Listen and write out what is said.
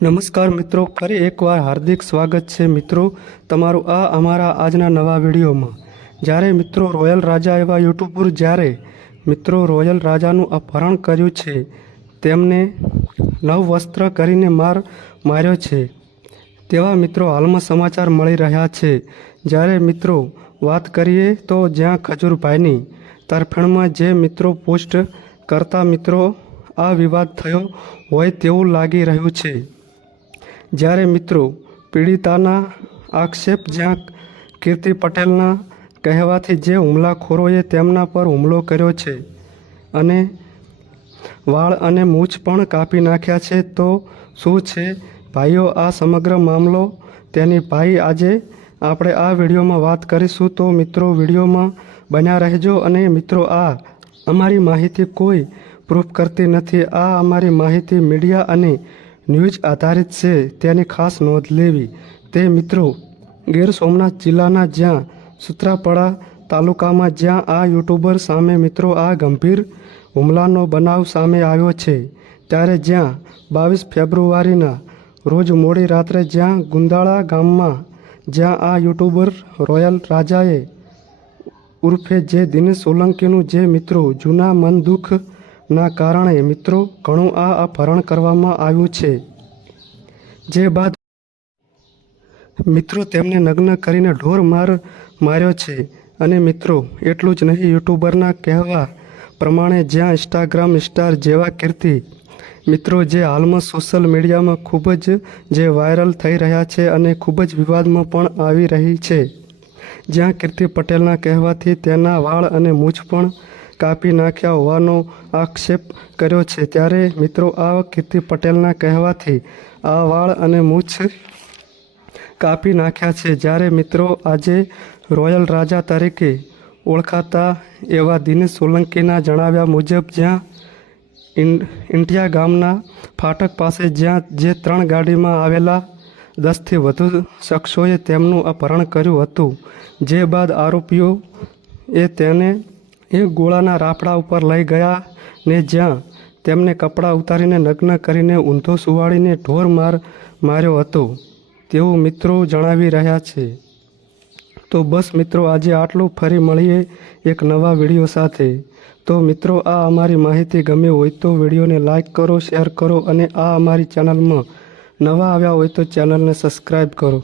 નમસ્કાર મિત્રો, ફરી એકવાર હાર્દિક સ્વાગત છે મિત્રો તમારું આ અમારા આજના નવા વિડીયોમાં. જ્યારે મિત્રો રોયલ રાજા એવા યુટ્યુબર જ્યારે મિત્રો રોયલ રાજાનું અપહરણ કર્યું છે, તેમને નવ વસ્ત્ર કરીને માર માર્યો છે. તેવા મિત્રો હાલમાં સમાચાર મળી રહ્યા છે. જ્યારે મિત્રો વાત કરીએ તો જ્યાં ખજૂરભાઈની તરફેણમાં જે મિત્રો પોસ્ટ કરતા મિત્રો આ વિવાદ થયો હોય તેવું લાગી રહ્યું છે. જ્યારે મિત્રો પીડિતાના આક્ષેપ જ્યાં કીર્તિ પટેલના કહેવાથી જે હુમલાખોરોએ તેમના પર હુમલો કર્યો છે અને વાળ અને મૂછ પણ કાપી નાખ્યા છે, તો શું છે? ભાઈઓ, આ સમગ્ર મામલો તેની ભાઈ આજે આપણે આ વિડીયોમાં વાત કરીશું, તો મિત્રો વિડીયોમાં બન્યા રહેજો અને મિત્રો આ અમારી માહિતી કોઈ પ્રૂફ કરતી નથી. આ અમારી માહિતી મીડિયા અને ન્યૂઝ આધારિત છે. તેની ખાસ નોંધ લેવી. તે મિત્રો, ગીર સોમનાથ જિલ્લાના જ્યાં સુત્રાપાડા તાલુકામાં જ્યાં આ યુટ્યુબર સામે મિત્રો આ ગંભીર હુમલાનો બનાવ સામે આવ્યો છે, ત્યારે જ્યાં બાવીસ ફેબ્રુઆરીના રોજ મોડી રાત્રે જ્યાં ગુંદાળા ગામમાં જ્યાં આ યુટ્યુબર રોયલ રાજાએ ઉર્ફે જે દિનેશ સોલંકીનું જે મિત્રો જૂના મન દુઃખના કારણે મિત્રો ઘણું આ અપહરણ કરવામાં આવ્યું છે. જે બાદ મિત્રો તેમને નગ્ન કરીને ઢોર માર માર્યો છે. અને મિત્રો, એટલું જ નહીં, યુટ્યુબરના કહેવા પ્રમાણે જ્યાં ઇન્સ્ટાગ્રામ સ્ટાર જેવા કીર્તિ, મિત્રો, જે હાલમાં સોશિયલ મીડિયામાં ખૂબ જ જે વાયરલ થઈ રહ્યા છે અને ખૂબ જ વિવાદમાં પણ આવી રહી છે. જ્યાં કીર્તિ પટેલના કહેવાથી તેના વાળ અને મૂછ પણ કાપી નાખ્યા હોવાનો આક્ષેપ કર્યો છે. ત્યારે મિત્રો, આ કીર્તિ પટેલના કહેવાથી આ વાળ અને મૂછ કાપી નાખ્યા છે. જ્યારે મિત્રો, આજે રોયલ રાજા તરીકે ઓળખાતા એવા દિનેશ સોલંકીના જણાવ્યા મુજબ, જ્યાં ઇન- ઇન્ટિયા ગામના ફાટક પાસે જ્યાં જે ત્રણ ગાડીમાં આવેલા દસથી વધુ શખ્સોએ તેમનું અપહરણ કર્યું હતું. જે બાદ આરોપીઓ એ તેને એક ગોળાના રાફડા ઉપર લઈ ગયા ને જ્યાં તેમને કપડાં ઉતારીને નગ્ન કરીને ઊંધો સુવાડીને ઢોર માર માર્યો હતો. તેવું મિત્રો જણાવી રહ્યા છે. તો બસ મિત્રો, આજે આટલું ફરી મળીએ એક નવા વીડિયો સાથે. તો મિત્રો, આ અમારી માહિતી ગમે હોય તો વિડીયોને લાઇક કરો, શેર કરો અને આ અમારી ચેનલમાં નવા આવ્યા હોય તો ચેનલને સબસ્ક્રાઈબ કરો.